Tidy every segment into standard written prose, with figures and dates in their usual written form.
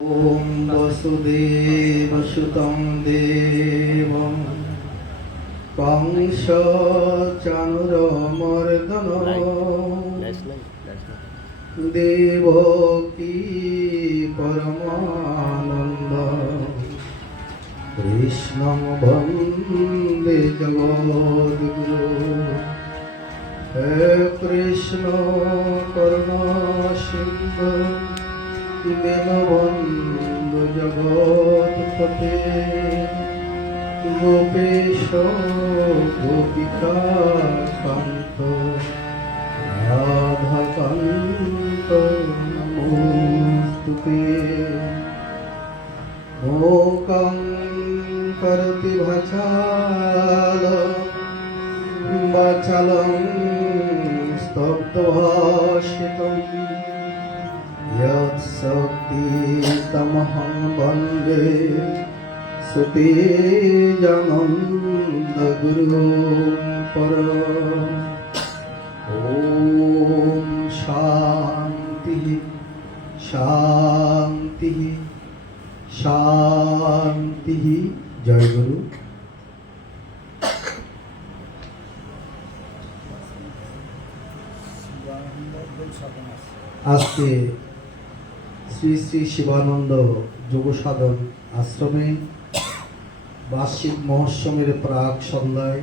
ॐ वसुदेवसुतं देवं कंसचाणूरमर्दनं देवकी परमानन्द कृष्णं वन्दे जगद्गुरु। हे कृष्ण करुणा सिन्धु दीनबन्धु जगत्पते गोपेश गोपिकान्त राधाकान्त नमोस्तुते। मूकं करोति वाचालं स्तब्धभाषितम् यत्शक्तितमहं वन्दे सुतेजानन्दगुरुं परम्। ॐ शान्तिः शान्तिः शान्तिः। जय गुरु। আজকে শ্রী শ্রী শিবানন্দ যোগ সাধন আশ্রমে বার্ষিক মহোৎসবের প্রাক সন্ধ্যায়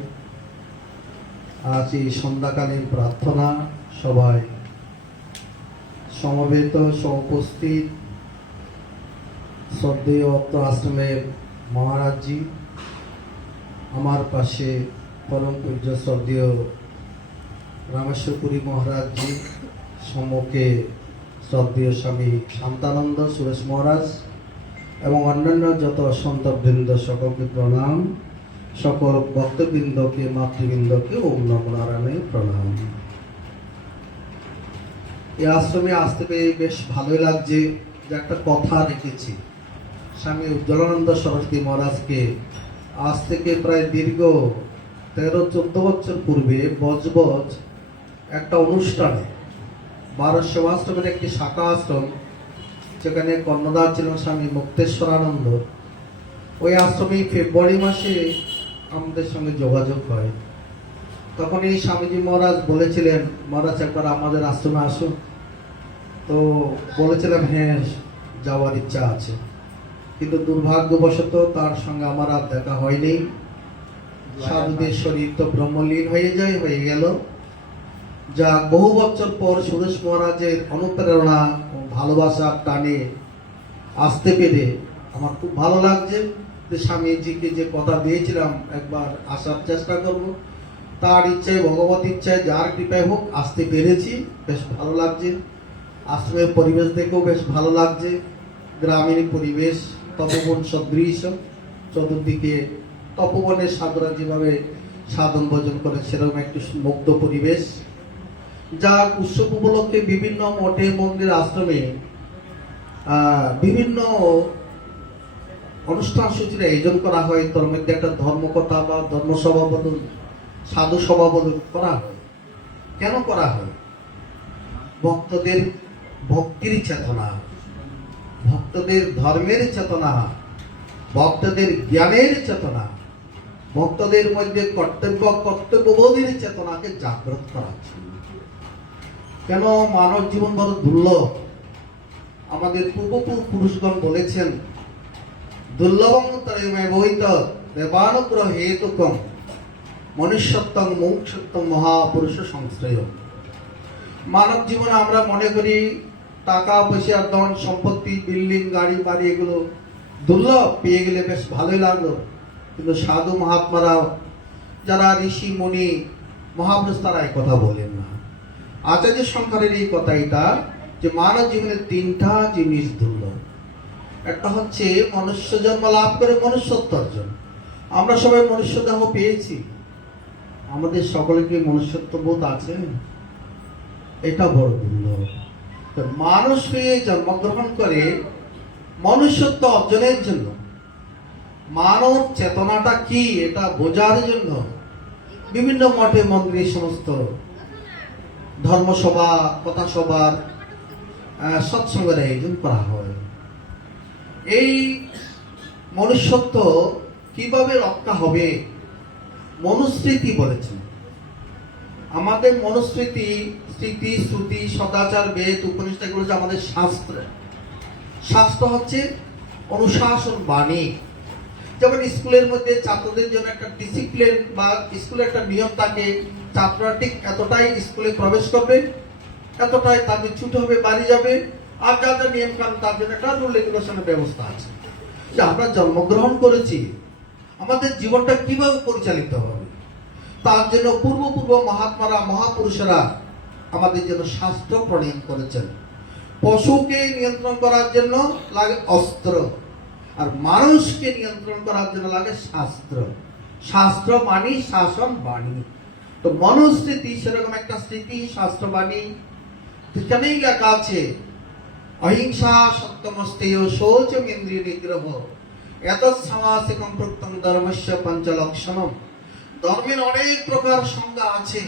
আজ এই সন্ধ্যাকালীন প্রার্থনা সবাই সমবেত উপস্থিত শ্রদ্ধেয় অত্র আশ্রমের মহারাজজি, আমার পাশে পরম পূজ্য শ্রদ্ধেয় রামেশ্বরপুরী মহারাজজি, সম্মুখে শ্রদ্ধেয় স্বামী শান্তানন্দ সুরেশ মহারাজ এবং অন্যান্য যত সন্তবৃন্দ সকলকে প্রণাম। সকল ভক্তবৃন্দকে মাতৃবৃন্দকে ওম নমো নারায়ণে প্রণাম। এই আশ্রমে আসতে পেরে বেশ ভালোই লাগছে যে একটা কথা রেখেছি স্বামী উজ্জ্বলানন্দ সরস্বতী মহারাজকে আজ থেকে প্রায় দীর্ঘ 13-14 বছর পূর্বে বজবজ একটা অনুষ্ঠানে 12 সেবাশ্রমের একটি শাখা আশ্রম, যেখানে কর্ণধার ছিলেন স্বামী মুক্তেশ্বরানন্দ। ওই আশ্রমে ফেব্রুয়ারি মাসে আমাদের সঙ্গে যোগাযোগ হয়। তখন এই স্বামীজি মহারাজ বলেছিলেন, মহারাজ একবার আমাদের আশ্রমে আসুন। তো বলেছিলাম হ্যাঁ যাওয়ার ইচ্ছা আছে, কিন্তু দুর্ভাগ্যবশত তার সঙ্গে আমার আর দেখা হয়নি। সাধুদের শরীর তো ব্রহ্মলীন হয়ে গেল। যা বহু বছর পর সুরেশ মহারাজের অনুপ্রেরণা ও ভালোবাসার টানে আসতে পেরে আমার খুব ভালো লাগছে। যে স্বামীজিকে যে কথা দিয়েছিলাম একবার আসার চেষ্টা করব, তার ইচ্ছায় ভগবত ইচ্ছায় যার কৃপায় হোক আসতে পেরেছি। বেশ ভালো লাগছে। আশ্রমের পরিবেশ দেখেও বেশ ভালো লাগছে। গ্রামীণ পরিবেশ, তপবন সদৃশ, চতুর্দিকে তপবনের সাধুরা যেভাবে সাধন ভোজন করে সেরকম একটি মুগ্ধ পরিবেশ। যা উৎসব উপলক্ষে বিভিন্ন মঠে মন্দির আশ্রমে বিভিন্ন অনুষ্ঠান সূচির আয়োজন করা হয়। তার মধ্যে একটা ধর্মকথা বা ধর্মসভা বদল, সাধু সভা বদল করা হয়। কেন করা হয়? ভক্তদের ভক্তির চেতনা, ভক্তদের ধর্মের চেতনা, ভক্তদের জ্ঞানের চেতনা, ভক্তদের মধ্যে কর্তব্যবোধের চেতনাকে জাগ্রত করা। কেন মানব জীবন বড় দুর্লভ। আমাদের পূর্বপুরুষগণ বলেছেন, দুর্লভং ত্রয়মেবৈত দেবানুগ্রহ হেতুকম মনুষ্যত্বং মোক্ষত্বং মহাপুরুষ সংশ্রয়। মানব জীবনে আমরা মনে করি টাকা পয়সা, ধন সম্পত্তি, বিল্ডিং, গাড়ি বাড়ি এগুলো দুর্লভ, পেয়ে গেলে বেশ ভালোই লাগলো। কিন্তু সাধু মহাত্মারা, যারা ঋষি মুনি মহাপুরুষ, তারা এই কথা বলেন না। আচার্য শঙ্করের এই কথা এটা যে মানব জীবনের 3টা জিনিস দুর্লভ। একটা হচ্ছে মনুষ্য জন্ম লাভ করে মনুষ্যত্ব অর্জন। আমরা সবাই মনুষ্য দেহ পেয়েছি, আমাদের সকলকে মনুষ্যত্ব বোধ আছে, এটা বড় দুর্লভ। তো মানুষ হয়ে জন্মগ্রহণ করে মনুষ্যত্ব অর্জনের জন্য, মানব চেতনাটা কি এটা বোঝার জন্য বিভিন্ন মঠে মন্দিরে সমস্ত ধর্মসভা, কথা সভার সৎসঙ্গের আয়োজন করা হয়। এই মনুষ্যত্ব কিভাবে রক্ষা হবে? মনুস্মৃতি বলেছেন। আমাদের মনুস্মৃতি, স্মৃতি, শ্রুতি, সদাচার, বেদ, উপনিষদ এগুলো হচ্ছে আমাদের শাস্ত্র। শাস্ত্র হচ্ছে অনুশাসন বাণী। যেমন স্কুলের মধ্যে ছাত্রদের জন্য একটা ডিসিপ্লিন বা স্কুলের একটা নিয়ম থাকে, ছাত্ররা ঠিক এতটাই স্কুলে প্রবেশ করবে, এতটাই তাদের ছুটি হবে, বাড়ি যাবে, আর যা যা নিয়ম কানুন তার জন্য একটা রুল রেগুলেশনের ব্যবস্থা আছে। যে আমরা জন্মগ্রহণ করেছি, আমাদের জীবনটা কিভাবে পরিচালিত হবে তার জন্য পূর্ব মহাত্মারা, মহাপুরুষেরা আমাদের জন্য শাস্ত্র প্রণয়ন করেছেন। পশুকে নিয়ন্ত্রণ করার জন্য লাগে অস্ত্র, আর মানুষকে নিয়ন্ত্রণ করার জন্য লাগে শাস্ত্র। শাস্ত্র মানি শাসন বাণী। তো মনুস্মৃতি সেরকম একটা স্মৃতি, শাস্ত্র বাণী। সেখানেই লেখা আছে অহিংসা সত্যমস্তেয় শৌচম ইন্দ্রিয় নিগ্রহ এতৎসমাসিকম প্রত্যং ধর্মস্য পঞ্চলক্ষণম। ধর্মের অনেক প্রকার সংজ্ঞা আছে।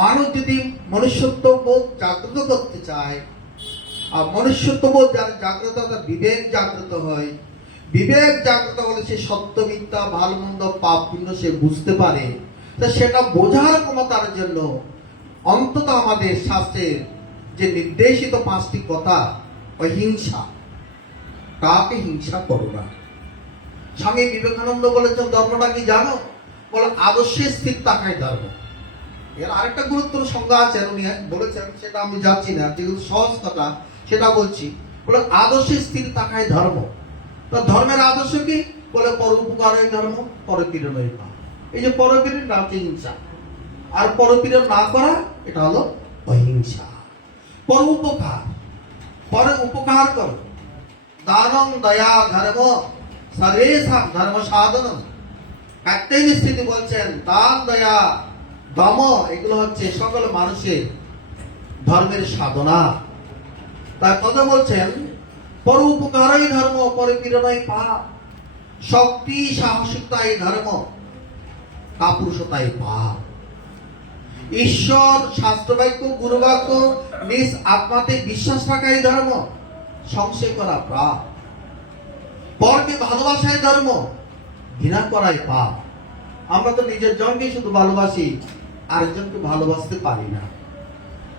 মানুষ যদি মনুষ্যত্ব বোধ জাগ্রত করতে চায়, আর মনুষ্যত্ব বোধ যার জাগ্রত, তার বিবেক জাগ্রত হয়। বিবেক জাগ্রত হলে সে সত্য মিথ্যা, ভালো মন্দ, পাপ পুণ্য সে বুঝতে পারে। তা সেটা বোঝার ক্ষমতার জন্য অন্তত আমাদের শাস্ত্রের যে নির্দেশিত 5টি কথা, অহিংসা, কাউকে হিংসা করো না। স্বামী বিবেকানন্দ বলেছেন ধর্মটা কি জানো? বলে আদর্শে স্থির থাকাই ধর্ম। এর আরেকটা গুরুত্বপূর্ণ সংজ্ঞা আছে, উনি বলেছেন, সেটা আমি যাচ্ছি না, যেগুলো সহজ কথা সেটা বলছি। বলে আদর্শে স্থির থাকাই ধর্ম। তো ধর্মের আদর্শ কি? বলে পরোপকারই ধর্ম, পরপীড়নই পাপ। এই যে পরপীড়ন নাম হচ্ছে হিংসা, আর পরপীড়ন না করা এটা হলো অহিংসা। পরোপকার, পরে উপকার করো। দানং দয়া ধর্ম সর্বেষাং ধর্ম সাধনম। একটাই স্থিতি বলছেন, দান, দয়া, দম এগুলো হচ্ছে সকল মানুষের ধর্মের সাধনা। তার কথা বলছেন পরোপকারই ধর্ম, পরপীড়নই পাপ। শক্তি সাহসিকতাই ধর্ম, কাপুরুষতাই পাপ। ঈশ্বর, শাস্ত্রবাক্য, গুরুবাক্য, নিজ আত্মাতে বিশ্বাস রাখাই ধর্ম, সংশয় করা পাপ। পরকে ভালোবাসাই ধর্ম, ঘৃণা করাই পাপ। আমরা তো নিজের জনকে শুধু ভালোবাসি, আরেকজনকে ভালোবাসতে পারি না।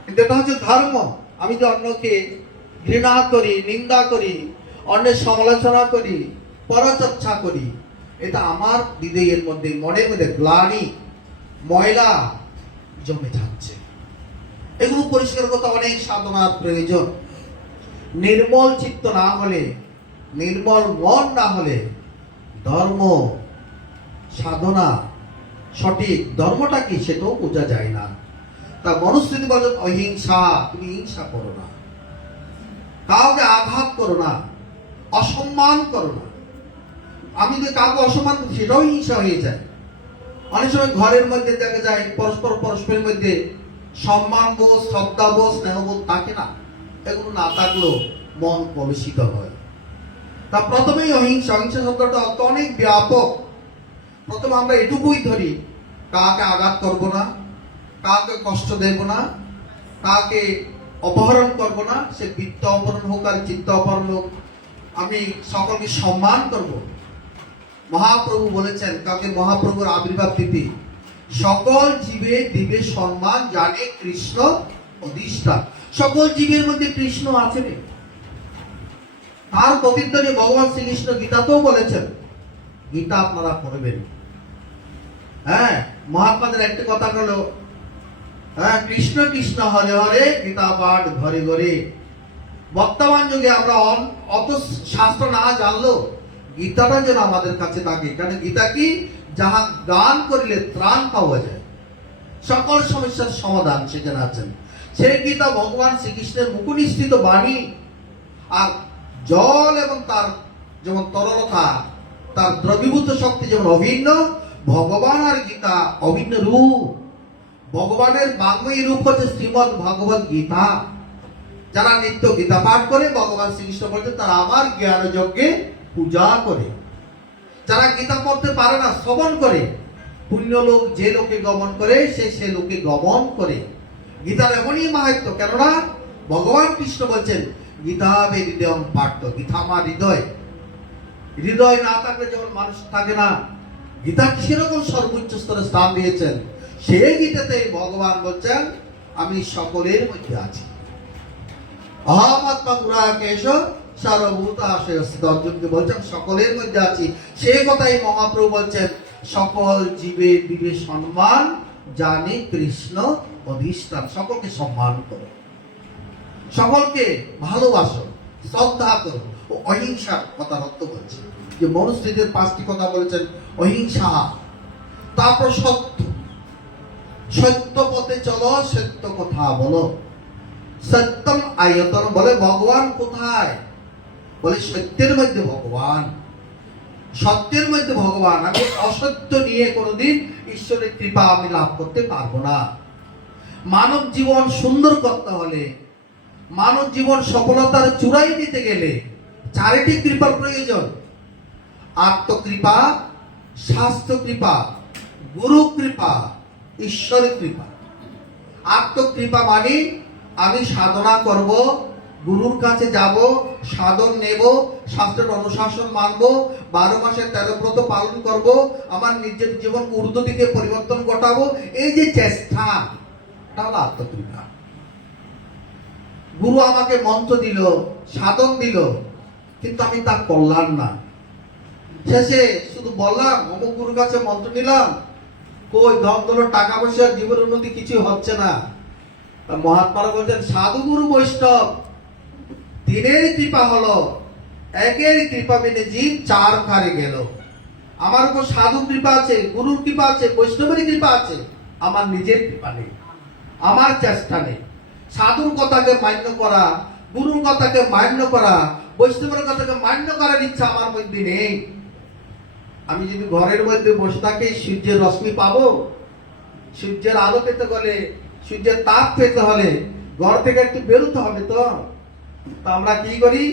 কিন্তু এটা হচ্ছে ধর্ম। আমি যে অন্যকে ঘৃণা করি, নিন্দা করি, অন্যের সমালোচনা করি, পরচর্চা করি, এটা আমার হৃদয়ের মধ্যে, মনের মধ্যে গ্লানি, ময়লা জমে যাচ্ছে। এগুলো পরিষ্কার করতে অনেক সাধনার প্রয়োজন। নির্মল চিত্ত না হলে, নির্মল মন না হলে ধর্ম সাধনা, সঠিক ধর্মটা কি সেটাও বোঝা যায় না। তা মনুস্মৃতি বলেন অহিংসা, তুমি হিংসা করো না, কাউকে আঘাত করো না, অসম্মান করো না। আমি যদি কাউকে অসম্মান করি সেটাও হিংসা হয়ে যায়। অনেক সময় ঘরের মধ্যে দেখা যায় পরস্পরের মধ্যে সম্মান বোধ, শ্রদ্ধাবোধ, স্নেহবোধ থাকে না। এগুলো না থাকলেও মন কলুষিত হয়। তা প্রথমেই অহিংসা, অহিংসা শব্দটা অনেক ব্যাপক। প্রথমে আমরা এটুকুই ধরি, কাউকে আঘাত করব না, কাউকে কষ্ট দেব না, কাউকে অপহরণ করব না, সে বিত্ত অপহরণ হোক আর চিত্ত অপহরণ হোক, আমি সকলকে সম্মান করব। মহাপ্রভু বলেছেন, কাউকে মহাপ্রভুর আবির্ভাব তিথি, সকল জীবে দিবে সম্মান জানে কৃষ্ণ অধিষ্ঠা। সকল জীবের মধ্যে কৃষ্ণ আছেন। তার প্রতিধ্বনি ভগবান শ্রীকৃষ্ণ গীতাতেও বলেছেন, গীতা আপনারা পড়বেন। হ্যাঁ, মহাত্মাদের একটা কথা হলো, হ্যাঁ, কৃষ্ণ কৃষ্ণ হরে হরে, গীতা পাঠ ঘরে ঘরে। বর্তমান যুগে আমরা অত শাস্ত্র না জানলো গীতাটা যেন আমাদের কাছে থাকে। কারণ গীতা কি? যাহা গান করিলে ত্রাণ পাওয়া যায়, সকল সমস্যার সমাধান সেখানে আছেন। সেই গীতা ভগবান শ্রীকৃষ্ণের মুখনিষ্ঠিত বাণী। আর জল এবং তার যেমন তরলতা, তার দ্রবীভূত শক্তি যেমন অভিন্ন, ভগবান আর গীতা অভিন্ন রূপ। ভগবানের বাংময়ী রূপ হচ্ছে শ্রীমদ্ ভগবত গীতা। যারা নিত্য গীতা পাঠ করে, ভগবান শ্রীকৃষ্ণ বলছেন তারা আমার জ্ঞান যজ্ঞে পূজা করে। যারা গীতা পড়তে পারে না, শ্রবণ করে, পুণ্য লোক যে লোকে গমন করে সে লোকে গমন করে। গীতার এমনই মাহাত্ম্য, কেননা ভগবান কৃষ্ণ বলছেন গীতা হৃদয়ং পাঠ্য, গীতা আমার হৃদয়। হৃদয় না থাকলে যেমন মানুষ থাকে না, গীতা সেরকম সর্বোচ্চ স্তরে স্থান দিয়েছেন। সেই গীতাতে ভগবান বলছেন আমি সকলের মধ্যে আছি। অহমাত্মা পুরাকেশ সর্বভূতাশ্রয়স্থিত। অর্জুনকে বলছেন সকলের মধ্যে আছি। সেই কথাই মহাপ্রভু বলছেন সকল জীবের দিবে সম্মান, জানে কৃষ্ণ অধিষ্ঠান। সকলকে সম্মান করো, সকলকে ভালোবাসো, শ্রদ্ধা করো ও অহিংসার কথার অর্থ বলছে যে মনুষ্যদের 5টি কথা বলেছেন। অহিংসা, তারপর সত্য, সত্য পথে চলো, সত্য কথা বলো। সত্যম আয়তন, বলে ভগবান কোথায়? বলে সত্যের মধ্যে ভগবান, সত্যের মধ্যে ভগবান। আমি অসত্য নিয়ে কোনোদিন ঈশ্বরের কৃপা আমি লাভ করতে পারবো না। মানব জীবন সুন্দর করতে হলে, মানব জীবন সফলতার চূড়ায় দিতে গেলে 4টি কৃপার প্রয়োজন। আত্মকৃপা, শাস্ত্র কৃপা, গুরু কৃপা, ঈশ্বরের কৃপা। আত্মকৃপা মানে আমি সাধনা করব, গুরুর কাছে যাব, সাধন নেব, শাস্ত্রের অনুশাসন মানব, 12 মাসের 13 ব্রত পালন করব, আমার নিজের জীবন ঊর্ধ্ব দিকে পরিবর্তন ঘটাবো। এই যে চেষ্টা, এটা হলো আত্মকৃপা। গুরু আমাকে মন্ত্র দিল, সাধন দিল, কিন্তু আমি তা করলাম না। শেষে শুধু বললাম অমুক গুরুর কাছে মন্ত্র নিলাম, কই ধন দৌলত টাকা পয়সা জীবন উন্নতি কিছু হচ্ছে না। মহাত্মারা বলছেন সাধু গুরু বৈষ্ণব তিনের কৃপা হলো, একের কৃপা বিনে জীব 4 কারে গেল। আমার উপর সাধু কৃপা আছে, গুরুর কৃপা আছে, বৈষ্ণবের কৃপা আছে, আমার নিজের কৃপা নেই, আমার চেষ্টা নেই। সাধুর কথাকে মান্য করা, গুরুর কথাকে মান্য করা, বৈষ্ণবের কথাকে মান্য করার ইচ্ছা আমার মধ্যে নেই। আমি যদি ঘরের মধ্যে বসে থাকি, সূর্যের রশ্মি পাবো? সূর্যের আলো পেতে গেলে, সূর্যের তাপ পেতে হলে ঘর থেকে একটু বেরোতে হবে। তো আমরা কি করি?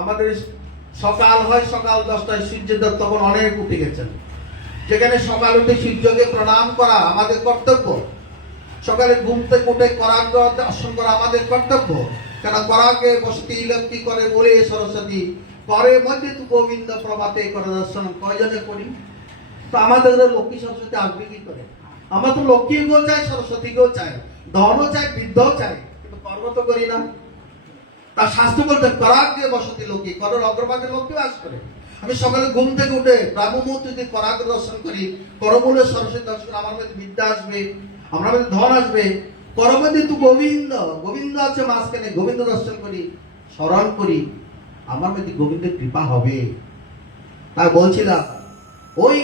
আমাদের সকাল হয়, সকাল 10টায় সূর্যদেব তখন অনেক উঠে গেছেন। যেখানে সকাল উঠে সূর্যকে প্রণাম করা আমাদের কর্তব্য। সকালে ঘুম থেকে উঠে করাগ্র দর্শন করা আমাদের কর্তব্য। কেন করাগে বসতি লক্ষ্মী করে বলে সরস্বতী করে মধ্যে তু গোবিন্দ প্রভাতে করে দর্শন। কয়জনে করি? তো আমাদের লক্ষ্মী সরস্বতী আসবে কি করে? আমরা তো লক্ষ্মীকেও চাই, সরস্বতীকেও চাই, ধনও চাই, বিদ্যাও চাই, কিন্তু কর্ম তো করি না। তার শাস্ত্র বলতে করাগ্রে বসতি লক্ষ্মী, করর অগ্রভাগে লক্ষ্মী বাস করে। আমি সকালে ঘুম থেকে উঠে ব্রাহ্ম মুহূর্তে করাগ্র দর্শন করি, করমূলে সরস্বতী দর্শন, আমার মধ্যে বিদ্যা আসবে, আমার মধ্যে ধন আসবে। করমধ্যে তু গোবিন্দ, গোবিন্দ আছে মাঝখানে, গোবিন্দ দর্শন করি, স্মরণ করি, আমার মধ্যে গোবিন্দের কৃপা হবে। তাই বলছিলাম ওই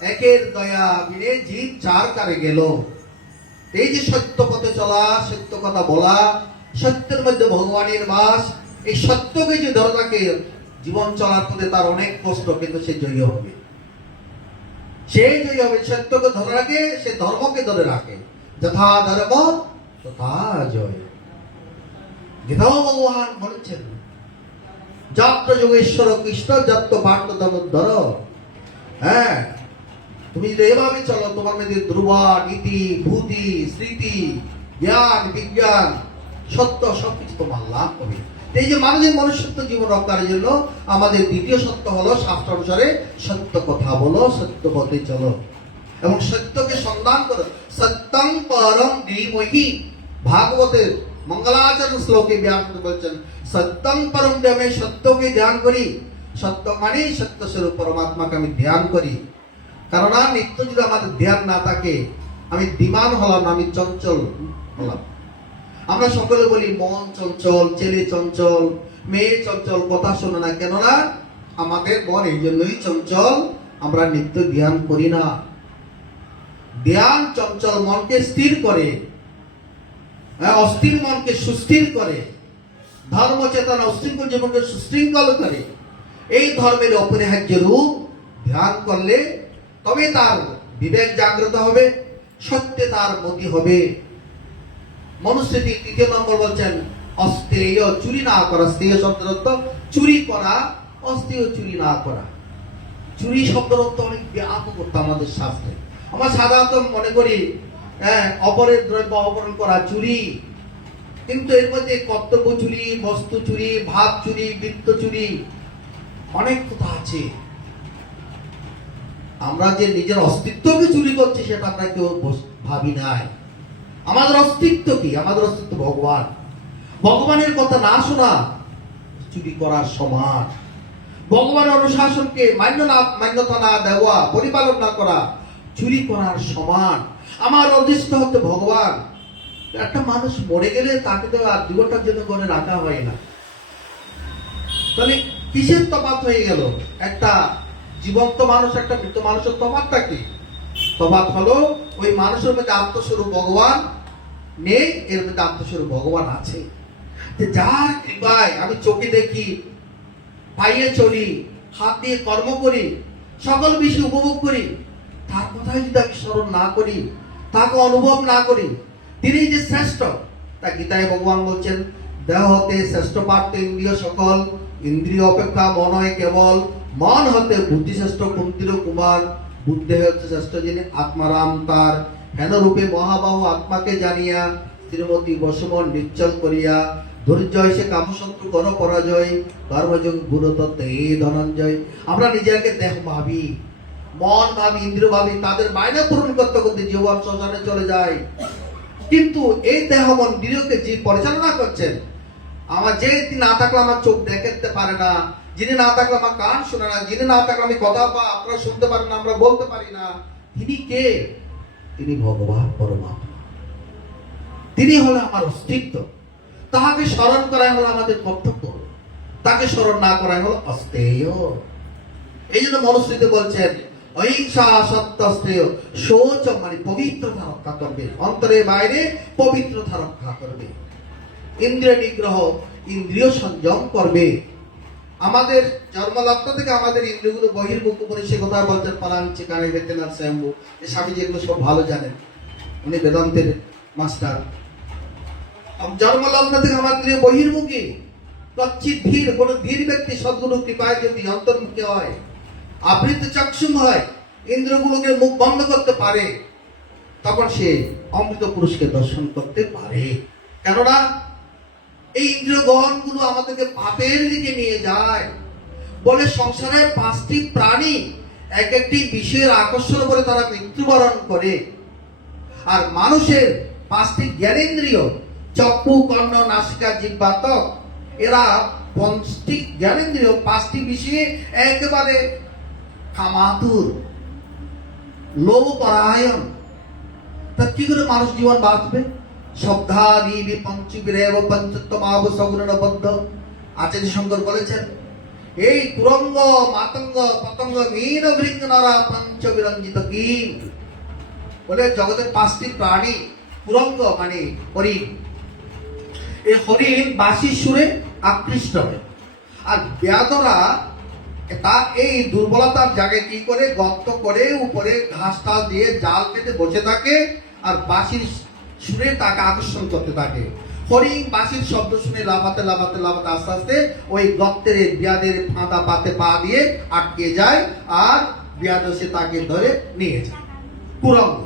একের দয়া বিনে জীব 4 কারে গেল। এই যে সত্য পথে চলা, সত্য কথা বলা, সত্যের মধ্যে ভগবানের বাস, এই সত্যকে যে ধরে রাখে জীবন চলার পথে তার অনেক কষ্ট, কিন্তু সে জয়ী হবে। সে জয়ী হবে, সত্যকে ধরে রাখে, সে ধর্মকে ধরে রাখে। যথা ধর্ম তথা জয়। গীতাও ভগবান বলেছেন যত্র যোগেশ্বর কৃষ্ণ যত্র পার্থ ধনুর্ধর। হ্যাঁ, তুমি যদি এভাবে চলো, তোমার মধ্যে ধ্রুবা, নীতি, ভূতি, স্মৃতি, জ্ঞান, বিজ্ঞান, সত্য সবকিছু তোমার লাভ হবে। এই যে মানুষের মনুষ্যত্ব জীবন রক্ষার জন্য আমাদের দ্বিতীয় সত্য হলো শাস্ত্র অনুসারে সত্য কথা বলো, সত্য পথে চলো এবং সত্যকে সন্ধান করো। সত্যং পরম ধীমহি, ভাগবতের মঙ্গলাচরণ শ্লোকে ব্যাস বলছেন সত্যং পরম, যে আমি সত্যকে ধ্যান করি। সত্য মানে সত্য স্বরূপ পরমাত্মাকে আমি ধ্যান করি। কারণ নিত্য যদি আমাদের ধ্যান না থাকে, আমি দ্বিমান হলাম, আমি চঞ্চল হলাম। আমরা সকলে বলি মন চঞ্চল, ছেলে চঞ্চল, মেয়ে চঞ্চল, কথা শোনে না। কেননা আমাদের মন এই জন্যই চঞ্চল, আমরা নিত্য ধ্যান করি না। ধ্যান চঞ্চল মনকে স্থির করে, অস্থির মনকে সুস্থির করে, ধর্ম চেতনা উশৃঙ্খল জীবনকে সুশৃঙ্খল করে। এই ধর্মের অপরিহার্য রূপ ধ্যান করলে তবে তার বিবেক জাগ্রত হবে, সত্যে তার মতি হবে। মনুস্মৃতি 3 নম্বর বলছেন অস্তেয়, চুরি না করা। স্তেয় শব্দের অর্থ চুরি করা, অস্তেয় চুরি না করা। চুরি শব্দের অর্থ অনেক ব্যাপক করতে আমাদের শাস্ত্রে। আমরা সাধারণত মনে করি অপরের দ্রব্য অপহরণ করা চুরি, কিন্তু এর মধ্যে কর্তব্য চুরি, বস্তু চুরি, ভাব চুরি, বৃত্ত চুরি, অনেক কথা আছে। আমরা যে নিজের অস্তিত্বকে চুরি করছি সেটা আমরা কেউ ভাবি নাই। আমাদের অস্তিত্ব কি? আমাদের অস্তিত্ব ভগবান। ভগবানের কথা না শোনা চুরি করার সমান। ভগবানের অনুশাসনকে মান্যতা না দেওয়া, পরিপালন না করা চুরি করার সমান। আমার অদৃষ্ট হচ্ছে ভগবান। একটা মানুষ মরে গেলে তাকে তো আর জীবনটার জন্য করে রাখা হয় না। তাহলে কিসের তফাৎ হয়ে গেল? একটা জীবন্ত মানুষ, একটা মৃত মানুষের তফাৎটা কি? তফাৎ হলো ওই মানুষের মধ্যে আত্মস্বরূপ ভগবান নেই, এর মধ্যে আত্মস্বরূপ ভগবান আছে। যার কৃপায় আমি চোখে দেখি, পাইয়ে চলি, হাত দিয়ে কর্ম করি, সকল বিষয় উপভোগ করি, তার কথাই যদি আমি স্মরণ না করি, তাকে অনুভব না করি, তিনি যে শ্রেষ্ঠ, তা গীতায় ভগবান বলছেন, দেহ হতে শ্রেষ্ঠ পার্থ ইন্দ্রিয় সকল, ইন্দ্রিয় অপেক্ষা মন হয় কেবল, মন হতে বুদ্ধি শ্রেষ্ঠ কুন্তির কুমার, বুদ্ধি হচ্ছে শ্রেষ্ঠ যিনি আত্মারাম তার, হেন রূপে মহাবাহু আত্মাকে জানিয়া, শ্রীমতী বসমন নিশ্চল করিয়া, ধৈর্যয় সে কামশত্রু গণ পরাজয়, কর্মযোগ গুরুতত্ত্ব এই ধনঞ্জয়। আমরা নিজেকে দেহ ভাবি, মন ভাবি, ইন্দ্রিয় ভাবি, তাদের মায়না পূরণ করতে করতে জীবন শ্মশানে চলে যায়। কিন্তু এই দেহ মন ইন্দ্রিয়কে যে পরিচালনা করছেন, আমার যে না থাকলে আমার চোখ দেখতে পারে না, যিনি না থাকলে আমার কান শোনে না, যিনি না থাকলে আমি কথা বা আপনারা শুনতে পারেন না, আমরা বলতে পারি না, তিনি কে? তিনি ভগবান পরমাত্মা। তিনি হলো আমার অস্তিত্ব। তাহাকে স্মরণ করাই হলো আমাদের কর্তব্য, তাকে স্মরণ না করাই হলো অস্তেয়। এই জন্য মনুস্মৃতি বলছেন, অহিংসা সত্যস্তেয়, শৌচ মানে পবিত্রতা রক্ষা করবে, অন্তরে বাইরে পবিত্রতা রক্ষা করবে, ইন্দ্রিয় নিগ্রহ, ইন্দ্রিয় সংযম করবে। আমাদের জন্মলগ্ন থেকে আমাদের ইন্দ্রিয়গুলো বহির্মুখ করে সে কথা বলছেন পালাঞ্চি কানে বেতেনার স্বয়ম্ভু। এই স্বামীজি এগুলো সব ভালো জানেন, উনি বেদান্তের মাস্টার। জন্মলগ্ন থেকে আমাদের বহির্মুখী, কচ্ছিত ধীর, কোন ধীর ব্যক্তি সদ্গুরু কৃপায় যদি অন্তর্মুখী হয়, আবৃত চক্ষুম হয়, ইন্দ্রগুলোকে মুখ বন্ধ করতে পারে, তখন সে অমৃত পুরুষকে দর্শন করতে পারে। কেননা এই ইন্দ্রিয়গণ গুলো আমাদেরকে পাপের দিকে নিয়ে যায়। বলে সংসারের 5টি প্রাণী এক একটি বিষয়ের আকর্ষণ করে তারা মৃত্যুবরণ করে। আর মানুষের 5টি জ্ঞানেন্দ্রিয়, চক্ষু, কর্ণ, নাসিকা, জিহ্বা, ত্বক, এরা 5টি জ্ঞানেন্দ্রিয় 5টি বিষয়ে একেবারে কামাতুর, লোভ পরায়ণ। তা কি করে মানুষ জীবন বাঁচবে? শব্দানি পঞ্চবিরেব পঞ্চত্বমাব সগুণবদ্ধ। আচার্য শঙ্কর বলেছেন, এই কুরঙ্গ মাতঙ্গ পতঙ্গ মীন ভৃঙ্গ নারা পঞ্চবিরঞ্জিত কিম। বলে জগতের 5টি প্রাণী, কুরঙ্গ মানে হরিণ, এই হরিণ বাঁশির সুরে আকৃষ্ট হয়। আর ব্যাধরা তা এই দুর্বলতার জায়গায় কি করে গর্ত করে উপরে ঘাস টাল দিয়ে জাল কেটে বসে থাকে, আর বাঁশির সুরে তাকে আকর্ষণ করতে থাকে। হরিণ বাঁশির শব্দ শুনে লাফাতে লাফাতে লাফাতে আস্তে আস্তে ওই গর্তের বিয়াদের ফাঁদা পাতে পা দিয়ে আটকে যায়, আর বিয়াদ সে তাকে ধরে নিয়ে যায়। কুরঙ্গ।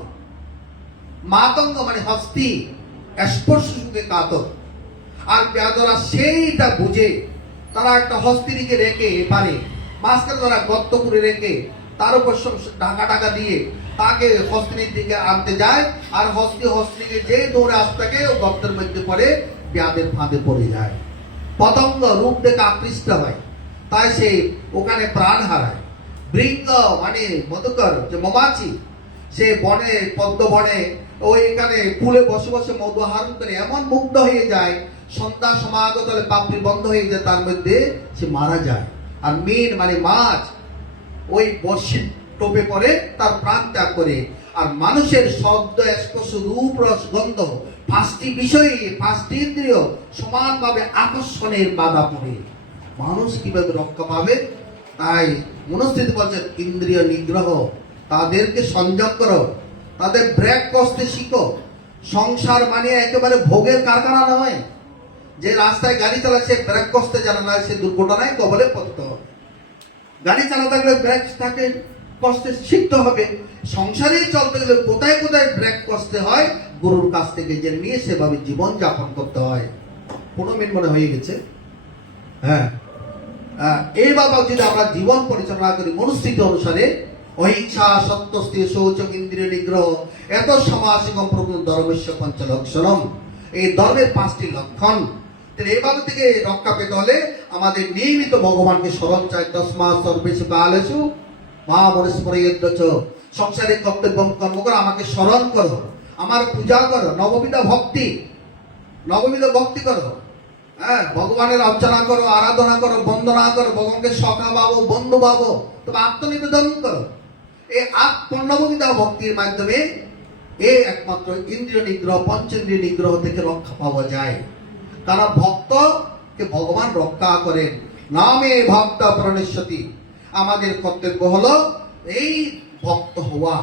মাতঙ্গ মানে হস্তি, স্পর্শ সুখে কাতর। আর বিয়াদরা সেইটা বুঝে তারা একটা হস্তিকে রেখে পারে মাঝখানে তারা গর্ত করে রেখে তার উপর ঢাকা ঢাকা দিয়ে তাকে হস্তিনীর দিকে আনতে যায়, আর হস্তিনীকে যে দৌড়ে আসতে থাকে গর্তের মধ্যে পড়ে ব্যাধের ফাঁদে পড়ে যায়। পতঙ্গ রূপ দেখে আকৃষ্ট হয়, তাই সে ওখানে প্রাণ হারায়। বৃঙ্গ মানে মধুকর, যে মৌমাছি, সে বনে পদ্ম বনে ওই এখানে ফুলে বসে বসে মধু আহরণ করে এমন মুগ্ধ হয়ে যায়, সন্ধ্যা সমাগত হলে পাপড়ি বন্ধ হয়ে যায়, তার মধ্যে সে মারা যায়। আর মীন মানে মাছ, ওই বর্ষির টোপে পড়ে তার প্রাণ ত্যাগ করে। আর মানুষের শব্দ, স্পর্শ, রূপ, রস, গন্ধ 5টি বিষয়ে 5টি ইন্দ্রিয় সমানভাবে আকর্ষণের বাধা পড়ে। মানুষ কিভাবে রক্ষা পাবে? তাই মনুস্মৃতি বলছে, ইন্দ্রিয় নিগ্রহ, তাদেরকে সংযম করো, তাদের ব্রেক কষতে শিখো। সংসার মানে একেবারে ভোগের কারখানা নয়। যে রাস্তায় গাড়ি চালাচ্ছে ব্রেক কষতে জানে না, সে দুর্ঘটনায় কবলে পতিত হবে। গাড়ি চালাতে গেলে ব্রেক তাকে কষতে শিখতে হবে। সংসারে চলতে গেলে কোথায় কোথায় ব্রেক কষতে হয়, গুরুর কাছ থেকে জেনে নিয়ে সেভাবে জীবন যাপন করতে হয়। 15 মিনিট মনে হয়ে গেছে। হ্যাঁ, এইভাবে যদি আমরা জীবন পরিচালনা করি মনুস্মৃতি অনুসারে, অহিংসা, সত্য, স্থির, শৌচক, ইন্দ্রিয় নিগ্রহ, এত সমাসিকম প্রভু ধর্মস্য পঞ্চলক্ষণম, এই ধর্মের 5টি লক্ষণ। এইভাবে থেকে রক্ষা পেতে হলে আমাদের নিয়মিত ভগবানকে স্মরণ চাই। তসমা সর্বেষু কালেষু মা মনুস্মরেয়চ্ছ, সংসারিক কর্তব্য কর্ম করো, আমাকে স্মরণ করো, আমার পূজা করো, নববিধ ভক্তি করো। হ্যাঁ, ভগবানের অর্চনা করো, আরাধনা করো, বন্দনা করো, ভগবানকে সখা ভাবো, বন্ধু ভাবো, তবে আত্মনিবেদন করো। এই পূর্ণভূমিতা ভক্তির মাধ্যমে একমাত্র ইন্দ্রিয় নিগ্রহ, পঞ্চেন্দ্রিয় নিগ্রহ থেকে রক্ষা পাওয়া যায়। তারা ভক্তকে ভগবান রক্ষা করেন। নামে ভক্ত প্রণশ্যতি, আমাদের কর্তব্য হলো এই ভক্ত হওয়া,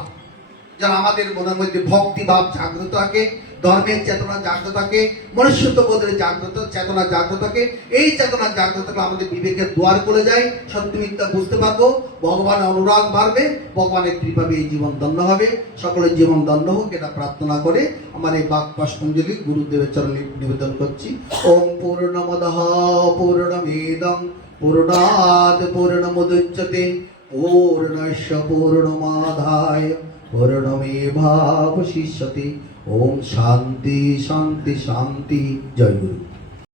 যারা আমাদের মনের মধ্যে ভক্তি ভাব জাগ্রত থাকে, ধর্মের চেতনা জাগ্রত থাকে, মনুষ্যত্ববোধের জাগ্রত চেতনা জাগ্রত থাকে। এই চেতনা জাগ্রত থাকলে আমাদের বিবেকের দুয়ার খুলে যায়, সত্য মিথ্যা বুঝতে পারবো, ভগবানের অনুরাগ বাড়বে, ভগবানের কৃপাবে এই জীবন ধন্য হবে। সকলের জীবন ধন্য হোক, এটা প্রার্থনা করে আমার এই বাক পুষ্পাঞ্জলি গুরুদেবের চরণে নিবেদন করছি। ওম পূর্ণমদঃ পূর্ণমিদং পূর্ণাৎ পূর্ণমুদচ্যতে পূর্ণস্য পূর্ণমাদায় পূর্ণমেভাবশিষ্যতে। ওম শান্তি শান্তি শান্তি। জয় গুরু।